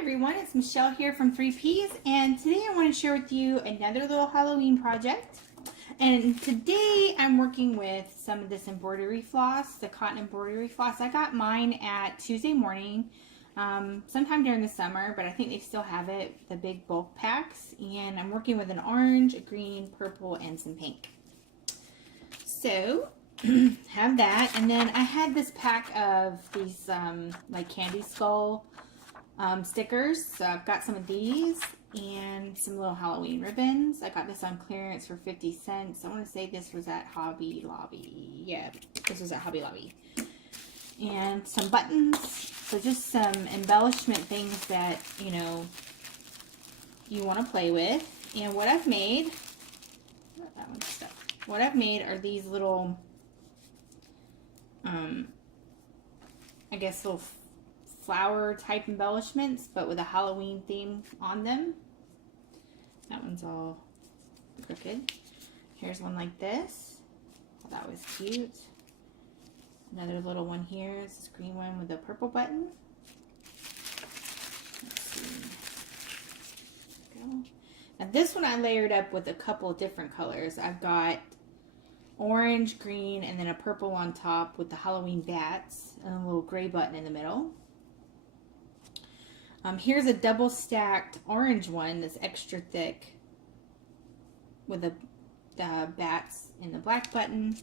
everyone, it's Michelle here from 3Ps, and today I want to share with you another little Halloween project. And today I'm working with some of this embroidery floss, the cotton embroidery floss. I got mine at Tuesday morning, sometime during the summer, but I think they still have it, the big bulk packs. And I'm working with an orange, a green, purple, and some pink. So have that, and then I had this pack of these like candy skull stickers. So I've got some of these and some little Halloween ribbons. I got this on clearance for 50 cents. I want to say this was at Hobby Lobby. Yeah, this was at Hobby Lobby. And some buttons. So just some embellishment things that, you know, you want to play with. And what I've made, that one's stuck. What I've made are these little, I guess little flower type embellishments, but with a Halloween theme on them. That one's all crooked. Here's one like this. Oh, that was cute. Another little one here is this green one with a purple button. Let's see. There we go. Now this one I layered up with a couple of different colors. I've got orange, green, and then a purple on top with the Halloween bats and a little gray button in the middle. Here's a double stacked orange one that's extra thick with the bats in the black button.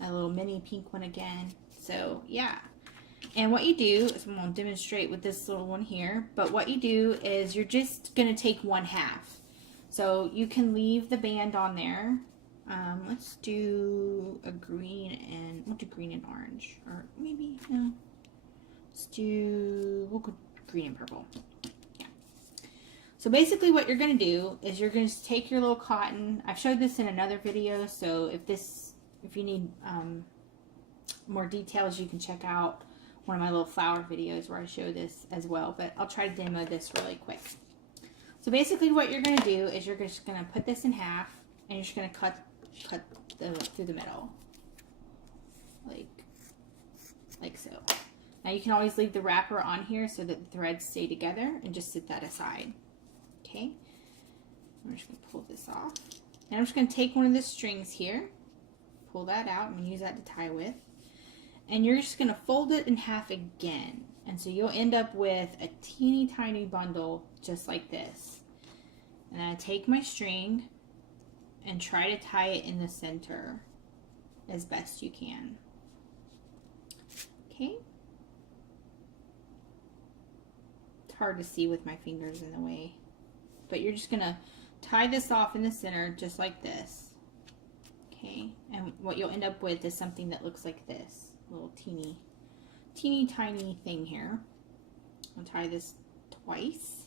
A little mini pink one again. So yeah. And what you do is, I'm going to demonstrate with this little one here, but what you do is you're just going to take 1/2. So you can leave the band on there. Let's do a green and, we'll do green and orange, or maybe, no. We'll go green and purple. Yeah. So basically what you're going to do is you're going to take your little cotton. I've showed this in another video, so if you need more details, you can check out one of my little flower videos where I show this as well, but I'll try to demo this really quick. So basically what you're going to do is you're just going to put this in half, and you're just going to cut through the middle, like so. Now you can always leave the wrapper on here so that the threads stay together, and just set that aside. Okay, I'm just going to pull this off, and I'm just going to take one of the strings here, pull that out, and use that to tie with, and you're just going to fold it in half again, and so you'll end up with a teeny tiny bundle just like this. And I take my string and try to tie it in the center as best you can. Okay. It's hard to see with my fingers in the way, but you're just gonna tie this off in the center just like this. Okay, and what you'll end up with is something that looks like this, a little teeny tiny thing here. I'll tie this twice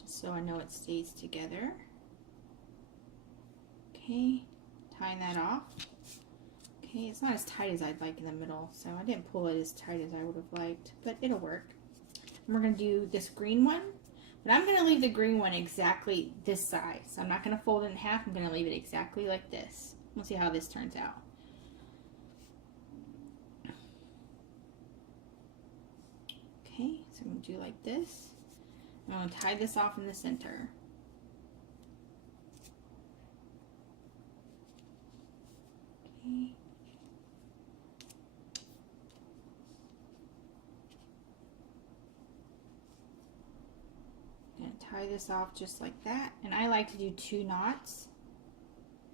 just so I know it stays together. Okay, tying that off. Okay, it's not as tight as I'd like in the middle, so I didn't pull it as tight as I would have liked, but it'll work. And we're going to do this green one, but I'm going to leave the green one exactly this size. So I'm not going to fold it in half, I'm going to leave it exactly like this. We'll see how this turns out. Okay, so I'm going to do like this. I'm going to tie this off in the center. Okay. I'm going to tie this off just like that, and I like to do 2 knots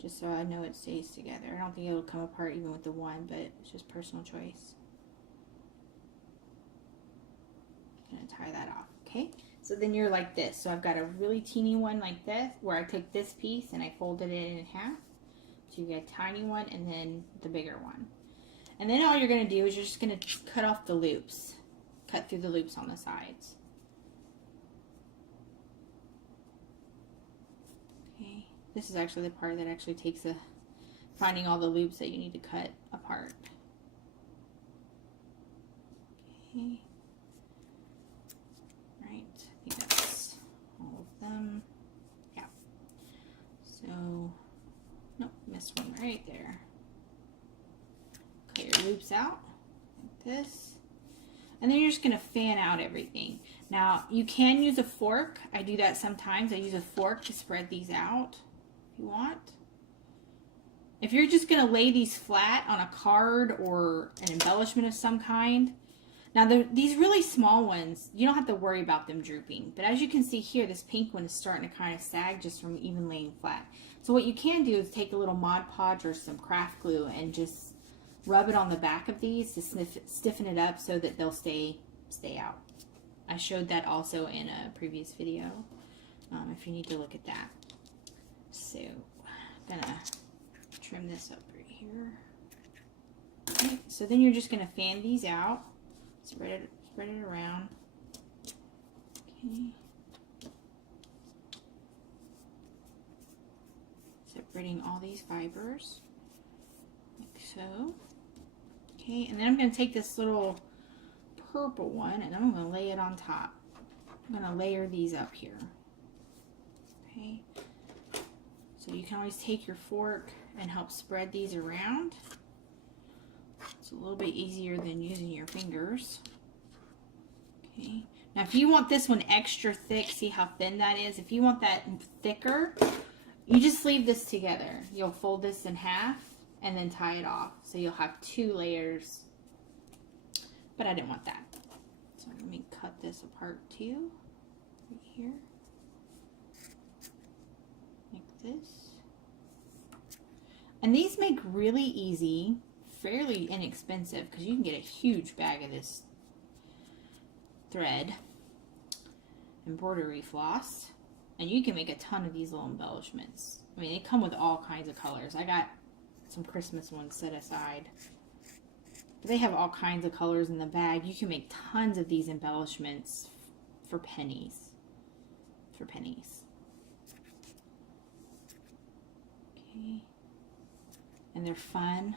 just so I know it stays together. I don't think it'll come apart even with the one, but it's just personal choice. I'm going to tie that off. Okay, so then you're like this. So I've got a really teeny one like this where I took this piece and I folded it in half. So you get a tiny one and then the bigger one. And then all you're going to do is you're just going to cut off the loops. Cut through the loops on the sides. Okay, this is actually the part that actually takes finding all the loops that you need to cut apart. Okay. Right, I think that's all of them. Yeah. So, nope, missed one right there. Cut your loops out like this. And then you're just going to fan out everything. Now, you can use a fork. I do that sometimes. I use a fork to spread these out if you want. If you're just going to lay these flat on a card or an embellishment of some kind, now these really small ones, you don't have to worry about them drooping. But as you can see here, this pink one is starting to kind of sag just from even laying flat. So what you can do is take a little Mod Podge or some craft glue and just rub it on the back of these to stiffen it up so that they'll stay out. I showed that also in a previous video, if you need to look at that. So I'm gonna trim this up right here. Okay, so then you're just gonna fan these out, spread it around. Okay. Separating all these fibers, like so. Okay, and then I'm gonna take this little purple one and I'm going to lay it on top. I'm going to layer these up here. Okay, so you can always take your fork and help spread these around. It's a little bit easier than using your fingers. Okay, now if you want this one extra thick, see how thin that is? If you want that thicker, you just leave this together. You'll fold this in half and then tie it off. So you'll have 2 layers. But I didn't want that. So let me cut this apart too. Right here. Like this. And these make really easy, fairly inexpensive, because you can get a huge bag of this thread, embroidery floss, and you can make a ton of these little embellishments. I mean, they come with all kinds of colors. I got some Christmas ones set aside. But they have all kinds of colors in the bag. You can make tons of these embellishments for pennies. Okay. And they're fun.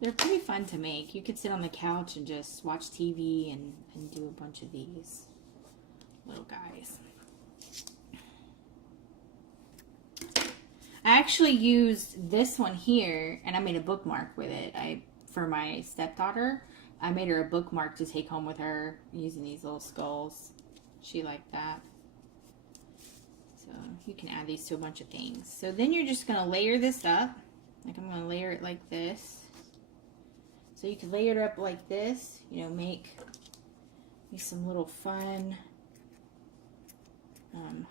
They're pretty fun to make. You could sit on the couch and just watch TV and do a bunch of these little guys. I actually used this one here and I made a bookmark with it. For my stepdaughter, I made her a bookmark to take home with her using these little skulls. She liked that. So you can add these to a bunch of things. So then you're just going to layer this up. Like I'm going to layer it like this. So you can layer it up like this, you know, make some little fun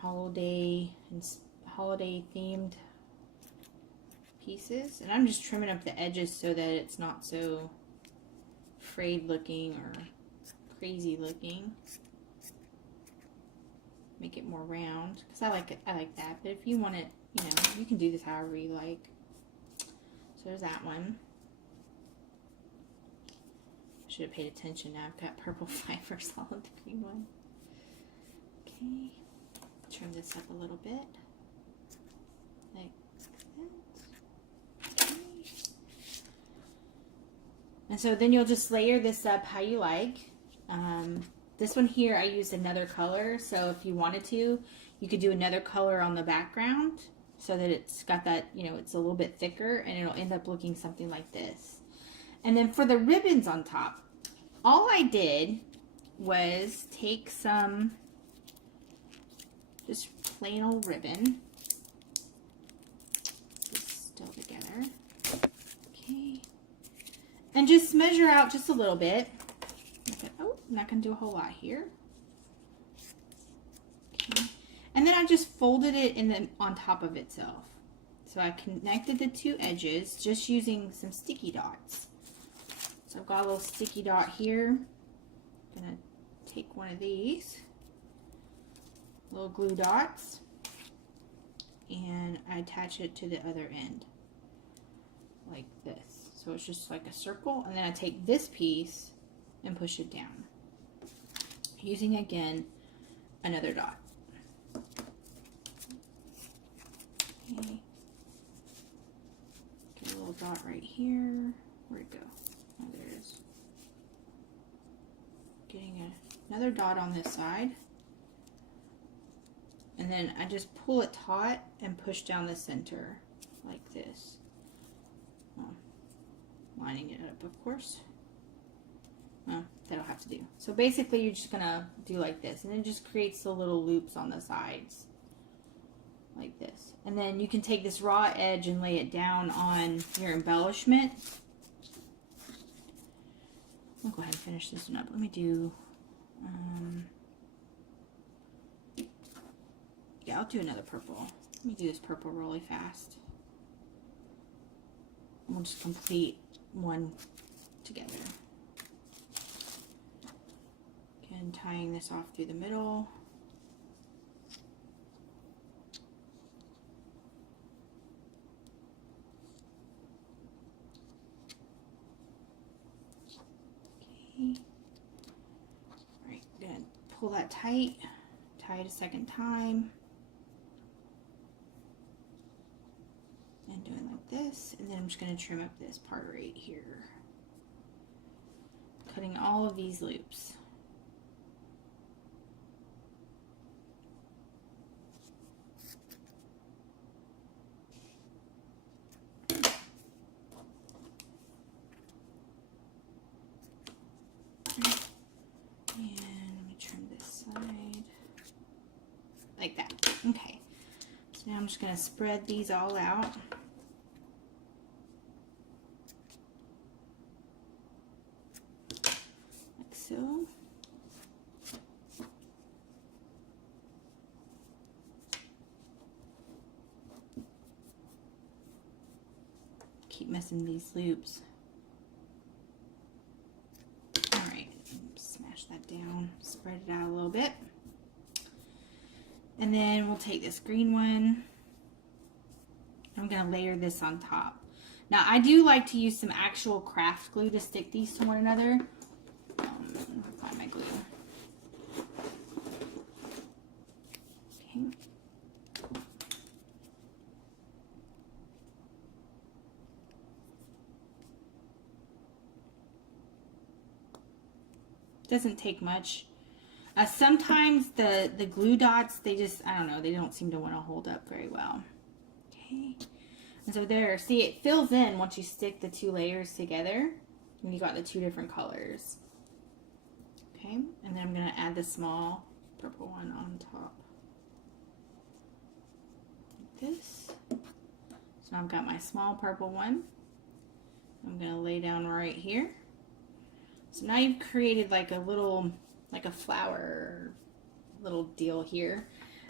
holiday themed pieces. And I'm just trimming up the edges so that it's not so frayed looking or crazy looking. Make it more round because I like that. But if you want it, you know, you can do this however you like. So there's that one. Should have paid attention now. I've got purple fibers all in the green one. Okay. Trim this up a little bit. Like that. Okay. And so then you'll just layer this up how you like. This one here I used another color, so if you wanted to, you could do another color on the background so that it's got that, you know, it's a little bit thicker and it'll end up looking something like this. And then for the ribbons on top, all I did was take some just plain old ribbon, just still together, okay, and just measure out just a little bit. Okay. Oh, I'm not going to do a whole lot here. Okay. And then I just folded it on top of itself. So I connected the 2 edges just using some sticky dots. So I've got a little sticky dot here. I'm going to take one of these little glue dots and I attach it to the other end like this. So it's just like a circle, and then I take this piece and push it down using again another dot. Okay. Get a little dot right here. Where'd it go? Oh, there it is. Getting another dot on this side, and then I just pull it taut and push down the center like this. Oh, lining it up, of course. Oh, I don't have to do. So basically you're just gonna do like this, and it just creates the little loops on the sides like this. And then you can take this raw edge and lay it down on your embellishment. I'll go ahead and finish this one up. Let me do yeah, I'll do another purple. Let me do this purple really fast. And we'll just complete one together. Again, tying this off through the middle. Okay. All right, gonna pull that tight, tie it a second time. And doing like this, and then I'm just going to trim up this part right here, cutting all of these loops. And let me trim this side like that. Okay, so now I'm just going to spread these all out. So keep missing these loops. All right, smash that down, spread it out a little bit. And then we'll take this green one. I'm gonna layer this on top. Now I do like to use some actual craft glue to stick these to one another. Find my glue. Okay. Doesn't take much. Sometimes the glue dots, they just, I don't know, they don't seem to want to hold up very well. Okay. And so there, see, it fills in once you stick the two layers together, and you got the two different colors. Okay, and then I'm going to add the small purple one on top. Like this. So I've got my small purple one. I'm going to lay down right here. So now you've created like a little, like a flower little deal here.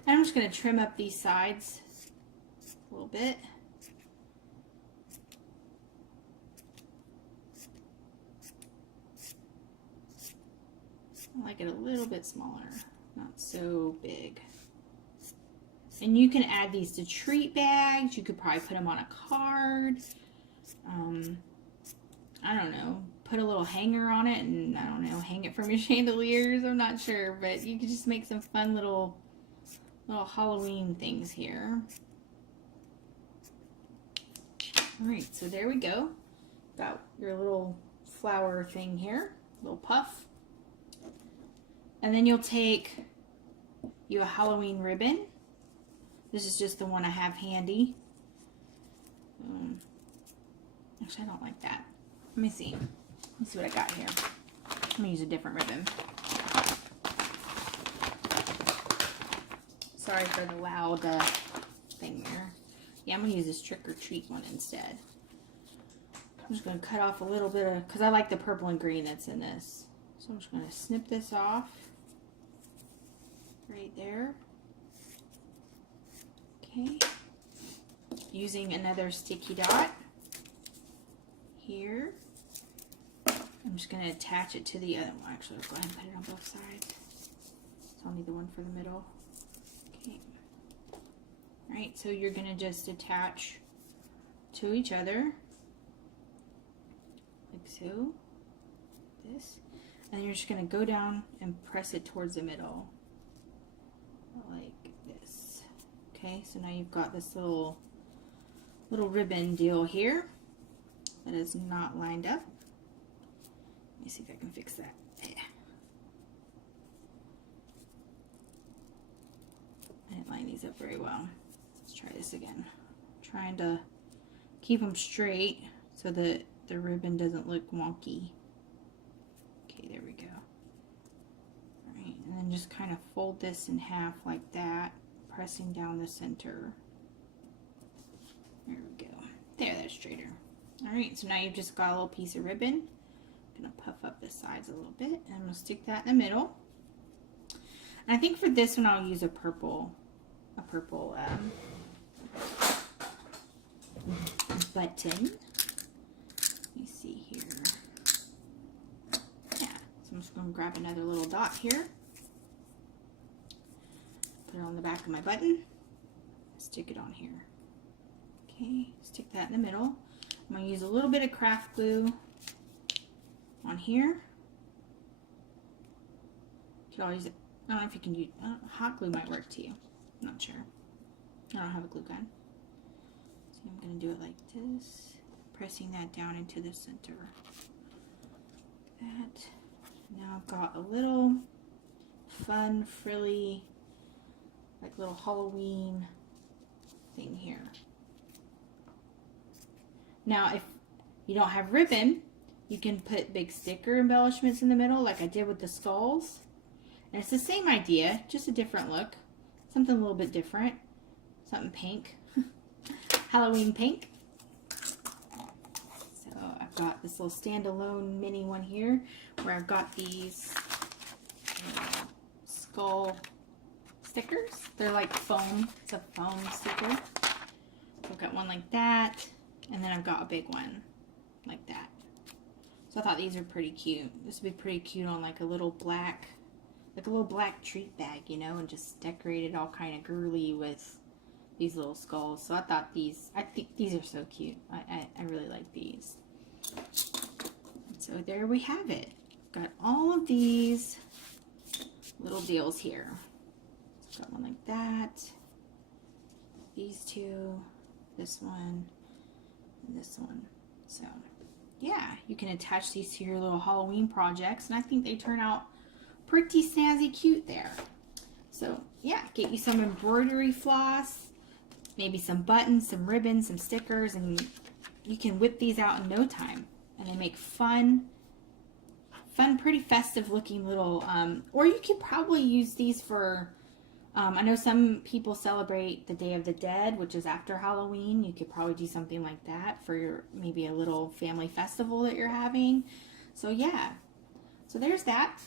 And I'm just going to trim up these sides a little bit. I like it a little bit smaller, not so big. And you can add these to treat bags. You could probably put them on a card. I don't know, put a little hanger on it, and I don't know, hang it from your chandeliers. I'm not sure, but you could just make some fun little Halloween things here. All right, so there we go. Got your little flower thing here, little puff. And then you'll take you a Halloween ribbon. This is just the one I have handy. Actually, I don't like that. Let me see. Let's see what I got here. I'm gonna use a different ribbon. Sorry for the loud thing there. Yeah, I'm gonna use this trick or treat one instead. I'm just gonna cut off a little bit of, because I like the purple and green that's in this. So I'm just gonna snip this off right there. Okay. Using another sticky dot here. I'm just going to attach it to the other one. Actually, I'll go ahead and put it on both sides. So I'll need the one for the middle. Okay. Alright, so you're going to just attach to each other. Like so. This. And you're just going to go down and press it towards the middle. Like this. Okay, so now you've got this little ribbon deal here that is not lined up. Let me see if I can fix that. Yeah. I didn't line these up very well. Let's try this again. I'm trying to keep them straight so that the ribbon doesn't look wonky. Okay, there we go. All right, and then just kind of fold this in half like that, pressing down the center. There we go. There, that's straighter. All right, so now you've just got a little piece of ribbon. I'm gonna puff up the sides a little bit, and I'm gonna stick that in the middle. And I think for this one, I'll use a purple button. Let me see here. Yeah, so I'm just gonna grab another little dot here. Put it on the back of my button. Stick it on here. Okay, stick that in the middle. I'm going to use a little bit of craft glue on here. You can always, I don't know if you can use, hot glue might work too. I'm not sure. I don't have a glue gun. So I'm going to do it like this, pressing that down into the center. That. Now I've got a little fun, frilly, like little Halloween thing here. Now, if you don't have ribbon, you can put big sticker embellishments in the middle like I did with the skulls. And it's the same idea, just a different look. Something a little bit different. Something pink. Halloween pink. So I've got this little standalone mini one here where I've got these skull stickers. They're like foam. It's a foam sticker. So I've got one like that. And then I've got a big one like that. So I thought these are pretty cute. This would be pretty cute on like a little black treat bag, you know, and just decorated all kind of girly with these little skulls. So I thought these, I think these are so cute. I really like these. So there we have it. Got all of these little deals here. Got one like that. These two, this one, and this one. So yeah, you can attach these to your little Halloween projects, and I think they turn out pretty snazzy cute there. So yeah, get you some embroidery floss, maybe some buttons, some ribbons, some stickers, and you can whip these out in no time. And they make fun, pretty festive looking little, or you could probably use these for, I know some people celebrate the Day of the Dead, which is after Halloween. You could probably do something like that for your, maybe a little family festival that you're having. So yeah, so there's that.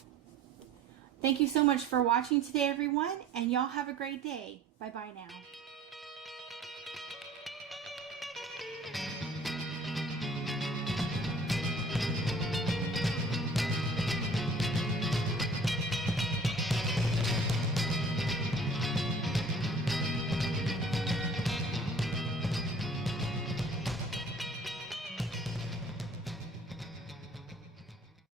Thank you so much for watching today, everyone, and y'all have a great day. Bye-bye now.